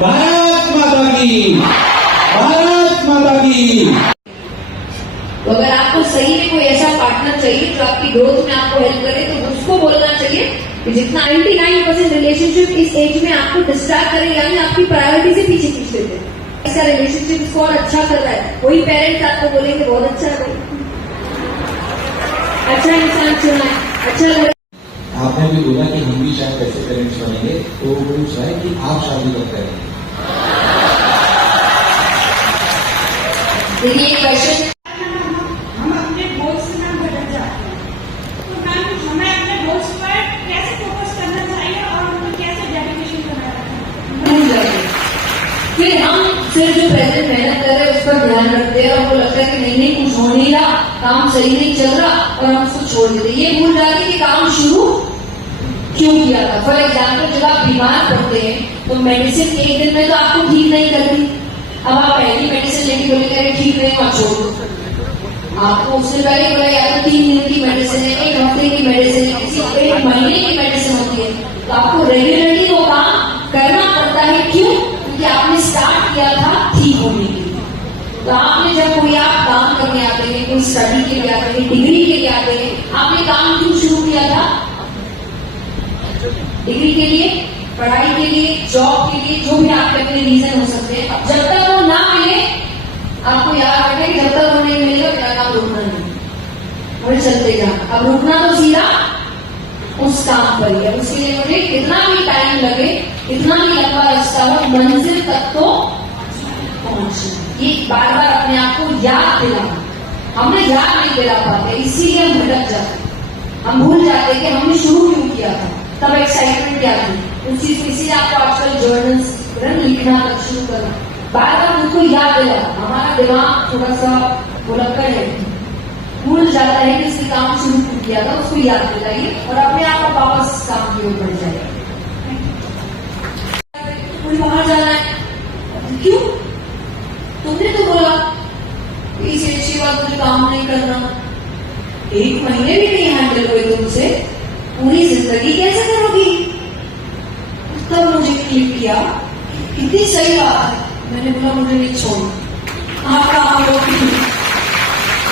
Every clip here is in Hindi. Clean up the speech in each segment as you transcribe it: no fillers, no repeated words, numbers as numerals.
भारत माता की, भारत माता की। तो अगर आपको सही में कोई ऐसा पार्टनर चाहिए जो आपकी ग्रोथ में आपको हेल्प करे तो उसको बोलना चाहिए कि जितना 99% रिलेशनशिप इस एज में आपको डिस्ट्रैक्ट करे, यानी आपकी प्रायोरिटी से पीछे खींच देते हैं। ऐसा रिलेशनशिप इसको और अच्छा कर रहा है, वही पेरेंट्स आपको बोलेंगे बहुत अच्छा है, अच्छा इंसान चुना है, अच्छा लगा। आपने भी बोला कि हम भी शायद ऐसे पेरेंट्स बनेंगे, तो वो पूछ रहा है कि आप शादी कब करेंगे? देखिए क्वेश्चन, हम अपने गोल्स से ना भटक जाते हैं, तो मैम हमें अपने गोल्स पर कैसे फोकस करना चाहिए और उनको कैसे डेडिकेशन करना चाहिए? भूल जाएंगे। फिर हम सिर्फ जो प्रेजेंट मेहनत कर रहे हैं उस पर ध्यान रखते हैं और हमको लगता है कि नहीं कुछ हो नहीं रहा, काम सही नहीं चल रहा और हम उसको छोड़ देते। ये भूल जाते हैं कि काम शुरू क्यों किया था। फॉर एग्जाम्पल, जब आप बीमार पड़ते हैं तो मेडिसिन एक दिन में तो आपको ठीक नहीं करती। अब आप पहली मेडिसिन लेके बोलेंगे अरे ठीक नहीं हुआ छोड़ दो, आपको उससे पहले बोला या तो 3 दिन की मेडिसिन है, 1 हफ्ते की मेडिसिन है, किसी 1 महीने की मेडिसिन होती है, तो आपको रेगुलरली वो काम करना पड़ता है। क्यों? क्योंकि आपने स्टार्ट किया था ठीक होने के लिए। तो आपने जब कोई आप काम करने आते हैं, कोई स्टडी के लिए आते हैं, डिग्री के लिए आते हैं, आपने काम क्यों शुरू किया था? डिग्री के लिए, पढ़ाई के लिए, जॉब के लिए, जो भी आपके अपने रीजन हो सकते हैं। जब तक वो ना मिले, आपको याद रखें कि जब तक वो नहीं मिलेगा मेरा काम रुकना नहीं, और चलते जाना। अब रुकना तो सीधा उस काम पर ही है, उसके लिए मुझे कितना भी टाइम लगे, कितना भी लंबा रास्ता हो, मंजिल तक तो पहुंचना। ये बार बार अपने आप को याद दिलाना, हमने याद नहीं दिला पाते, इसीलिए हम भटक जाते। हम भूल जाते कि हमने शुरू क्यों किया था, तब एक्साइटमेंट क्या थी उस चीज को। इसीलिए आपको आजकल जर्नल्स लिखना शुरू करना, बार बार उनको याद दिला। हमारा दिमाग थोड़ा सा भुलक्कड़ है, भूल जाता है कि इसने काम शुरू किया था, उसको याद दिलाइए और अपने आप को वापस काम की ओर बढ़ जाएगा। कोई बाहर जाना है, क्यों? तुमने तो बोला इस एज के बाद मुझे काम नहीं करना। 1 महीने भी नहीं हैंडल हुए तुमसे, पूरी जिंदगी कैसे करोगी? तब मुझे क्लिक किया, कितनी सही बात है। मैंने बोला मुझे नहीं छोड़ना, आप काम लो।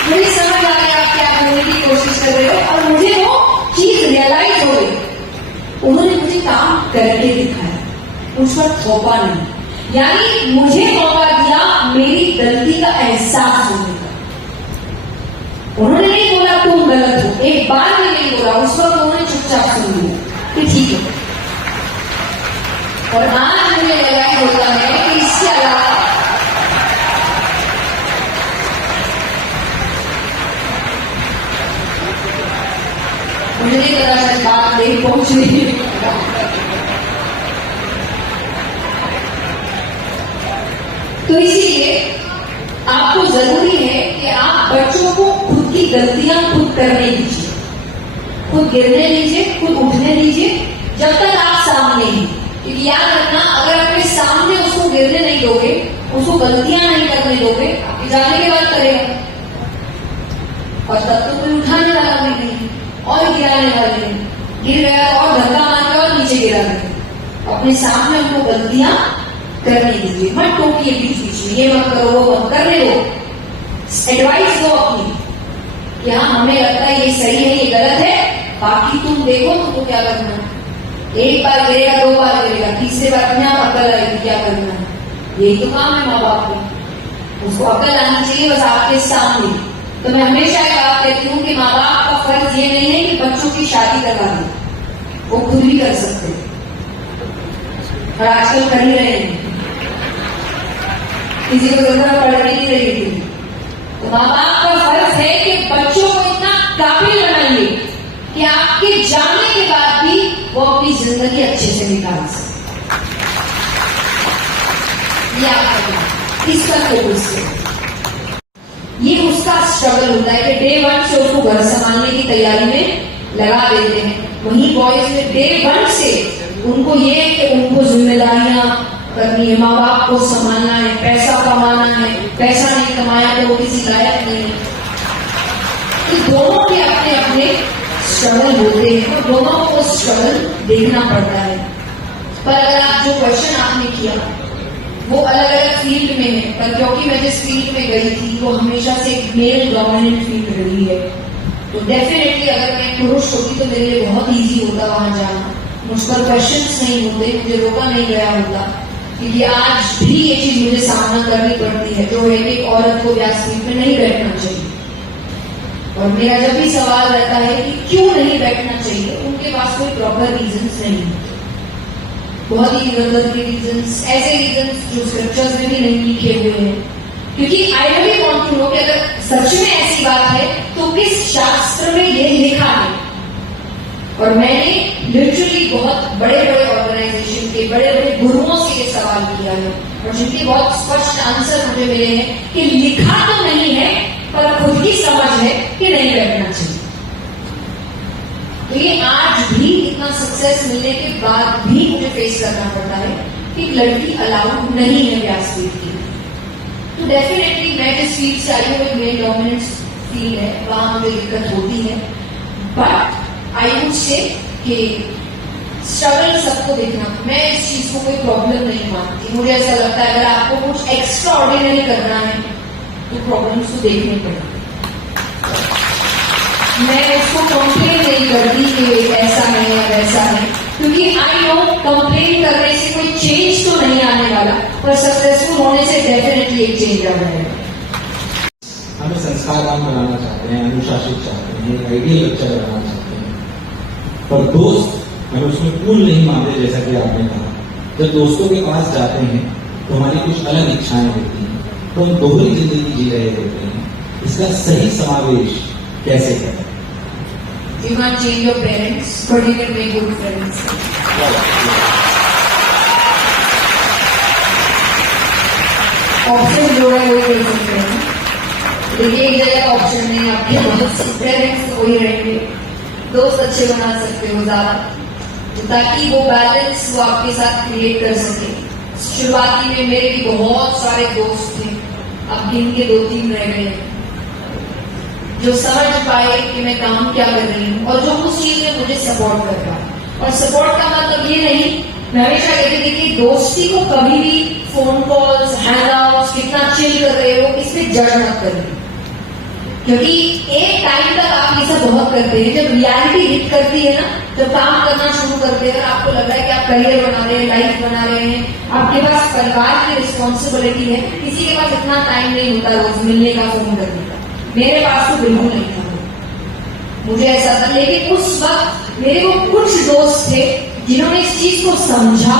मुझे समझ आ गया आप क्या करने की कोशिश कर रहे हो और मुझे वो चीज रियलाइज हो गई। उन्होंने मुझे काम करके दिखाया, उस पर थोपा नहीं, यानी मुझे मौका दिया मेरी गलती का एहसास होने का। उन्होंने नहीं बोला तुम गलत हो, एक बार भी नहीं बोला, उस वक्त उन्होंने चुपचाप सुन लिया कि ठीक है। और आज मुझे रियलाइज होता है कि इसके अलावा मुझे नहीं पता शायद बात नहीं पहुंच रही है। तो इसीलिए आपको जरूरी है कि आप बच्चों को खुद की गलतियां खुद करने दीजिए, खुद गिरने दीजिए, खुद उठने दीजिए, जब तक आप सामने हैं। क्योंकि याद रखना, अगर अपने सामने उसको गिरने नहीं दोगे, उसको गलतियां नहीं करने दोगे, जाने के बाद करेगा और तब तो कोई उठाने वाला भी नहीं और गिराने वाले नहीं। गिर गया और धक्का मार के और नीचे गिरा गया। अपने सामने उनको गलतियां करने दीजिए, मत टोकिए बीच बीच में, ये मत करो वो मत करने दो। एडवाइस दो अपनी कि हाँ हमें लगता है ये सही है ये गलत है, बाकी तुम देखो तुमको क्या करना है। 1 बार गिरेगा, 2 बार गिरेगा, तीसरे बार अपने आप अकल आएगी क्या करना है। यही तो काम है माँ बाप को, उसको अकल आनी चाहिए बस आपके सामने। तो मैं हमेशा ये बात कहती हूँ कि माँ बाप का फर्ज ये नहीं है कि बच्चों की शादी करवा दें, वो खुद भी कर सकते हैं और आजकल कर ही रहे हैं। किसी को जरूरत पड़ नहीं रही थी, तो माँ बाप का फर्ज है कि बच्चों को इतना काबिल बनाइए कि आपके जाने के बाद भी वो अपनी जिंदगी अच्छे से निकाल सके। ये आप इस पर फोकस करें। ये उसका स्ट्रगल होता है कि डे 1 से उसको घर संभालने की तैयारी में लगा देते हैं। वहीं बॉयज में डे 1 से उनको ये है कि उनको जिम्मेदारियां करनी है, माँ बाप को संभालना है, पैसा कमाना है, पैसा नहीं कमाया तो वो किसी लायक नहीं है। तो दोनों के अपने अपने स्ट्रगल होते हैं तो दोनों को स्ट्रगल देखना पड़ता है। पर अगर आप जो क्वेश्चन आपने किया वो अलग अलग फील्ड में है, पर क्योंकि मैं जिस फील्ड में गई थी वो हमेशा से एक मेल डोमिनेंट फील्ड रही है, तो डेफिनेटली अगर मैं पुरुष होती तो मेरे लिए बहुत इजी होता वहां जाना। मुझ पर क्वेश्चंस नहीं होते, मुझे रोका नहीं गया होता, क्योंकि आज भी ये चीज मुझे सामना करनी पड़ती है जो है कि एक औरत को व्यासपीठ में नहीं बैठना चाहिए। और मेरा जब भी सवाल रहता है कि क्यों नहीं बैठना चाहिए, उनके पास कोई प्रॉपर रीजंस नहीं है, बहुत ही इधर के रीजंस, ऐसे रीजंस जो स्क्रिप्चर्स में भी नहीं लिखे हुए हैं। क्योंकि I really want to know कि अगर सच में ऐसी बात है तो किस शास्त्र में ये लिखा है। और मैंने लिटरली बहुत बड़े बड़े ऑर्गेनाइजेशन के बड़े बड़े गुरुओं से ये सवाल किया है और जिनके बहुत स्पष्ट आंसर मुझे मिले हैं कि लिखा तो नहीं है पर खुद की समझ है कि नहीं बैठना चाहिए। तो ये आज भी इतना सक्सेस मिलने के बाद भी मुझे फेस करना पड़ता है कि लड़की अलाउड नहीं है व्यासपीठ की। तो डेफिनेटली मैं जिस फील्ड से आई हूँ मेल डोमिनेंस फील्ड है, वहां मुझे दिक्कत होती है, बट आई वुड से कि स्ट्रगल सबको देखना, मैं इस चीज को कोई प्रॉब्लम नहीं मानती। मुझे ऐसा लगता है अगर आपको कुछ एक्स्ट्रा ऑर्डिनरी करना है तो प्रॉब्लम्स तो देखने पड़ेंगे। मैं उसको कंप्लेन नहीं करती कि ऐसा है या वैसा है, क्योंकि आई नो कंप्लेन करने से कोई चेंज तो नहीं आने वाला, पर सक्सेसफुल होने से डेफिनेटली एक चेंज आ जाएगा। हमें संस्कारवान बनाना चाहते हैं, अनुशासित चाहते हैं, आइडियल बच्चा बनाना चाहते हैं, पर दोस्त हमें उसमें कूल नहीं मानते। जैसा कि आपने कहा, जब दोस्तों के पास जाते हैं तो हमारी कुछ अलग इच्छाएं होती हैं, तो हम दोहरी जिंदगी जी रहे होते हैं। इसका सही समावेश कैसे करें? You can't change your parents, but you can make good friends. Option जो है वही दे सकते हैं, देखिए एक जगह ऑप्शन नहीं, आपके पास पेरेंट्स तो वही रहेंगे, दोस्त अच्छे बना सकते हो ज्यादा, ताकि वो बैलेंस वो आपके साथ क्रिएट कर सके। शुरुआती में मेरे भी बहुत सारे दोस्त थे, अब गिन के 2-3 रह गए हैं, जो समझ पाए कि मैं काम क्या कर रही हूँ और जो उस चीज में मुझे सपोर्ट कर पाए। और सपोर्ट का मतलब ये नहीं, मैं हमेशा कहती थी कि दोस्ती को कभी भी फोन कॉल्स, हैंगआउट्स, कितना चिल कर रहे हो, इस पे जज मत करिए, क्योंकि एक टाइम तक आप ये सब बहुत करते हैं, जब रियलिटी हिट करती है ना, जब काम करना शुरू करते हैं, आपको लग रहा है कि आप करियर बना रहे हैं, लाइफ बना रहे हैं, आपके पास परिवार की रिस्पॉन्सिबिलिटी है, किसी के पास इतना टाइम नहीं होता रोज मिलने का, फोन करने का। मेरे पास तो बिल्कुल नहीं था, मुझे ऐसा था। लेकिन उस वक्त मेरे को कुछ दोस्त थे जिन्होंने इस चीज को समझा,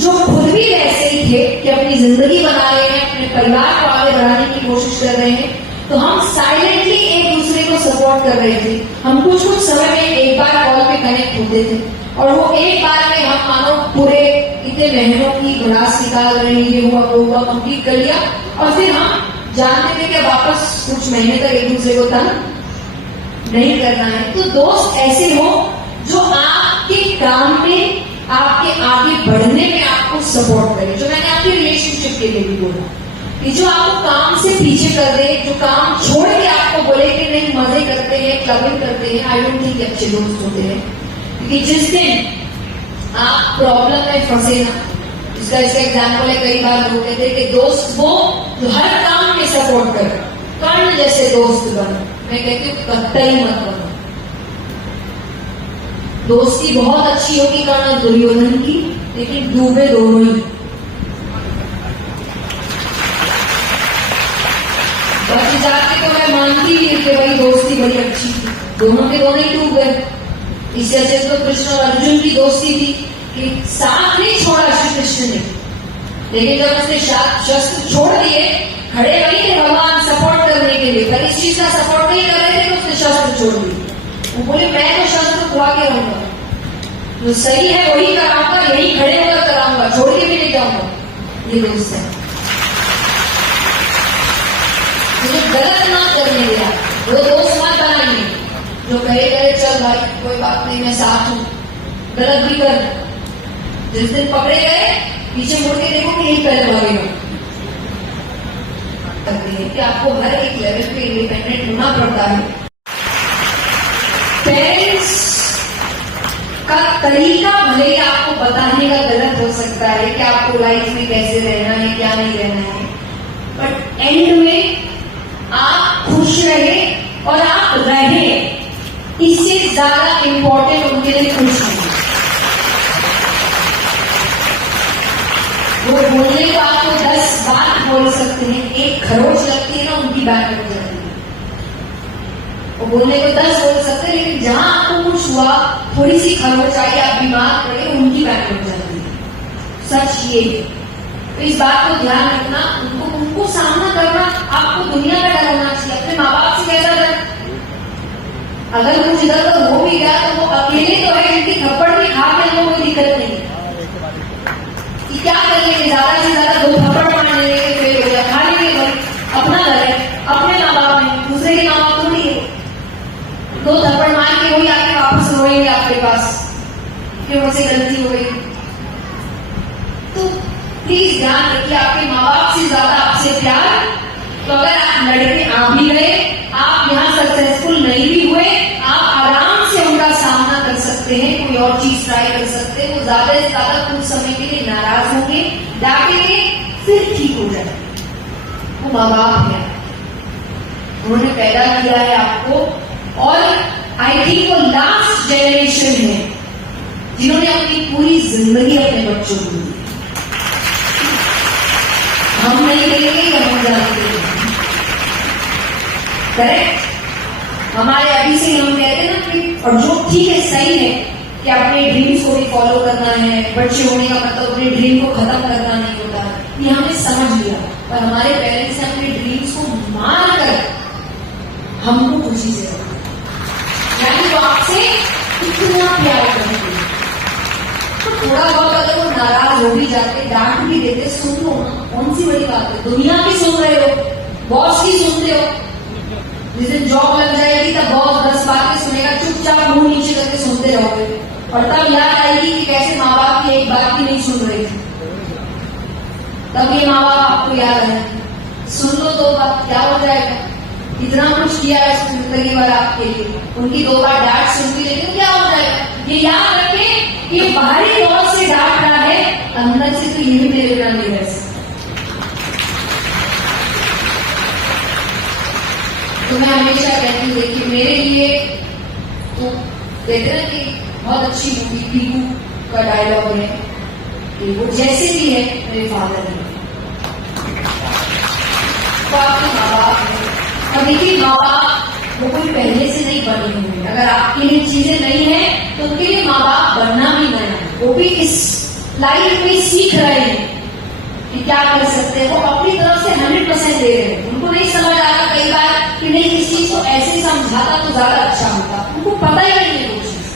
जो खुद भी वैसे ही थे कि अपनी जिंदगी बना रहे हैं, अपने परिवार को आगे बढ़ाने की कोशिश कर रहे हैं, तो हम साइलेंटली एक दूसरे को सपोर्ट कर रहे थे। हम कुछ समय में एक बार कॉल पे कनेक्ट होते थे और वो एक बार में हम मानो पूरे इतने महीनों की भड़ास निकाल रहे हैं, ये हुआ वो हुआ, कंप्लीट कर लिया, और फिर हम जानते थे कि वापस कुछ महीने तक एक दूसरे को तंग नहीं करना है। तो दोस्त ऐसे हो जो आपके काम में, आपके आगे बढ़ने में आपको सपोर्ट करे, जो मैंने आपके रिलेशनशिप के लिए भी बोला, कि जो आपको काम से पीछे कर दे, जो काम छोड़ के आपको बोले कि नहीं मजे करते हैं, क्लबिंग करते हैं, आई डोंट थिंक अच्छे दोस्त होते हैं। क्योंकि जिस दिन आप प्रॉब्लम में फंसे ना, इसका एग्जाम्पल है, कई बार लोग कहते हैं कि दोस्त वो जो हर काम में सपोर्ट करे, कर्ण जैसे दोस्त बनो। मैं कहती हूँ कतई मत बनो। दोस्ती बहुत अच्छी होगी कर्ण और दुर्योधन की, लेकिन डूबे दोनों ही। बच जाते तो मैं मानती हूँ कि भाई दोस्ती बड़ी अच्छी थी, दोनों के दोनों ही डूब गए। इस जैसे तो कृष्ण और अर्जुन की दोस्ती थी कि साथ नहीं छोड़ा श्री कृष्ण ने, लेकिन जब उसने शस्त्र छोड़ दिए, खड़े वही थे भगवान सपोर्ट करने के लिए, पर इस चीज का सपोर्ट नहीं कर रहे थे तो उसने शस्त्र छोड़ दिए। वो बोले मैं तो शस्त्र खुआ के रहूंगा, जो सही है वही कराऊंगा, यही खड़े होकर कराऊंगा, छोड़ के भी नहीं जाऊंगा। ये दोस्त है मुझे गलत ना करने दिया, वो दोस्त मत बनाइए जो कहे चल भाई कोई बात नहीं मैं साथ हूं, गलत भी कर, जिस दिन पकड़े गए पीछे मुड़ के देखो कि यही पहले भागेगा। कि आपको हर एक लेवल पे इंडिपेंडेंट होना पड़ता है। पेरेंट्स का तरीका भले ही आपको बताने का गलत हो सकता है कि आपको लाइफ में कैसे रहना है, क्या नहीं रहना है, बट एंड में आप खुश रहे और आप रहे, इससे ज्यादा इंपॉर्टेंट उनके लिए कुछ नहीं। वो बोलने को आपको 10 बात बोल सकते हैं, एक खरोच लगती है ना उनकी बात हो जाती है। वो बोलने को 10 बोल सकते हैं, लेकिन जहां आपको कुछ हुआ, थोड़ी सी खरोच आई, आप बीमार पड़े, उनकी बात हो जाती है। सच ये है। तो इस बात को ध्यान रखना, उनको सामना करना, आपको दुनिया का डर होना चाहिए। अपने माँ बाप से कैसा डर? अगर कुछ इधर उधर हो भी गया तो वो अकेले तो है, इनकी थप्पड़ भी खा के हमको कोई दिक्कत नहीं है कि क्या करेंगे, ज्यादा से ज्यादा 2 थप्पड़ मार लेंगे, फेल हो गया, खा लेंगे भाई, अपना घर है, अपने माँ बाप में, दूसरे के माँ बाप थोड़ी है। 2 थप्पड़ मार के वही आके वापस रोएंगे आपके पास कि मुझसे गलती हो गई। तो प्लीज ध्यान रखिए, आपके माँ बाप से ज्यादा आपसे प्यार। तो अगर आप लड़के आ भी गए, आप यहाँ सक्सेसफुल नहीं भी हुए, आप आराम से उनका सामना कर सकते हैं, कोई और चीज ट्राई कर सकते हैं। वो ज्यादा से ज्यादा कुछ समय के लिए नाराज होंगे, डांटेंगे, फिर ठीक हो जाए। वो माँ बाप है, उन्होंने पैदा किया है आपको, और आई थिंक वो लास्ट जनरेशन है जिन्होंने अपनी पूरी जिंदगी अपने बच्चों को दी। हम नहीं देंगे, हम जानते हैं, करेक्ट? हमारे अभी से हम कहते हैं ना कि, और जो ठीक है, सही है कि अपने ड्रीम्स को भी फॉलो करना है, बच्चे होने का मतलब अपने ड्रीम को खत्म करना नहीं होता, ये हमने समझ लिया। पर हमारे पेरेंट्स ने अपने ड्रीम्स को मार कर हमको खुशी से रखा, यानी वो आपसे इतना प्यार करते हैं। तो थोड़ा बहुत अगर वो नाराज हो भी जाते, डांट भी देते, सुन लो ना, कौन सी बड़ी बात है? दुनिया की सुन रहे हो, बॉस की सुनते हो, जिस दिन जॉब लग जाएगी तब बॉस 10 बातें सुनेगा, चुपचाप मुंह नीचे करके सुनते रहोगे, और तब याद आएगी कि कैसे माँ बाप की एक बात भी नहीं सुन रही थी। तब ये माँ बाप आपको याद है, सुन लो 2 बात, क्या हो जाएगा? इतना कुछ किया है जिंदगी भर आपके लिए, उनकी 2 बार डांट सुनती रहती तो क्या हो जाएगा? ये याद रखें, ये बाहरी तौर से डांट रहा है, अंदर से तो ये भी मेरे बिना नहीं रह सकता। तो मैं हमेशा कहती हूँ, देखिए मेरे लिए तो कहते ना कि बहुत अच्छी मूवी पीकू का डायलॉग है कि वो जैसे भी है मेरे फादर है, तो आपके माँ बाप है। और देखिए माँ बाप वो कोई पहले से नहीं बने हुए, अगर आपके लिए चीजें नहीं है तो उनके लिए माँ बाप बनना भी नया है। वो भी इस लाइफ में सीख रहे हैं कि क्या कर सकते हैं, वो अपनी तरफ से 100% दे रहे हैं। उनको नहीं समझ आ रहा कई बार कि नहीं, इस चीज को ऐसे समझाता तो ज्यादा अच्छा होता, उनको पता ही नहीं है वो चीज,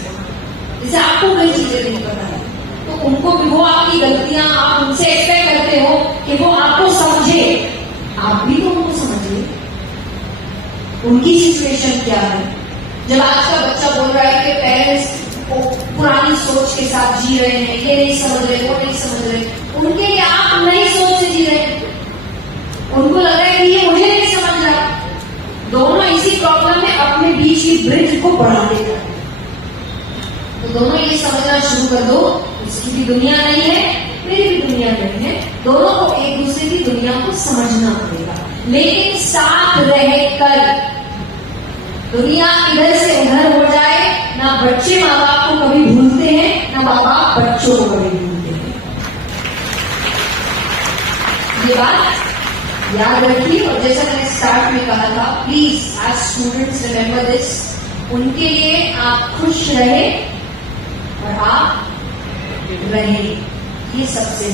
जैसे आपको कई चीजें नहीं पता है। तो उनको भी वो आपकी गलतियां, आप उनसे एक्सपेक्ट करते हो कि वो आपको समझे, आप भी तो उनको समझिए, उनकी सिचुएशन क्या है। जब आज का बच्चा बोल रहा है कि पेरेंट्स पुरानी सोच के साथ जी रहे हैं, ये नहीं समझ रहे, वो नहीं समझ रहे, उनके लिए आप नई सोच से जी रहे हैं। उनको लग रहा है कि ये मुझे नहीं समझ रहा, दोनों इसी प्रॉब्लम में अपने बीच की ब्रिज को बढ़ा देगा। तो दोनों ये समझना शुरू कर दो, इसकी भी दुनिया नहीं है, मेरी भी दुनिया नहीं है, दोनों को एक दूसरे की दुनिया को समझना पड़ेगा, लेकिन साथ रहकर। दुनिया इधर से उधर हो जाए, ना बच्चे माँ बाप को कभी भूलते हैं, ना माँ बाप बच्चों को कभी भूलते हैं। ये बात याद रखिए। और जैसा मैंने स्टार्ट में कहा था, please as students remember this, उनके लिए आप खुश रहे और आप रहे, ये सबसे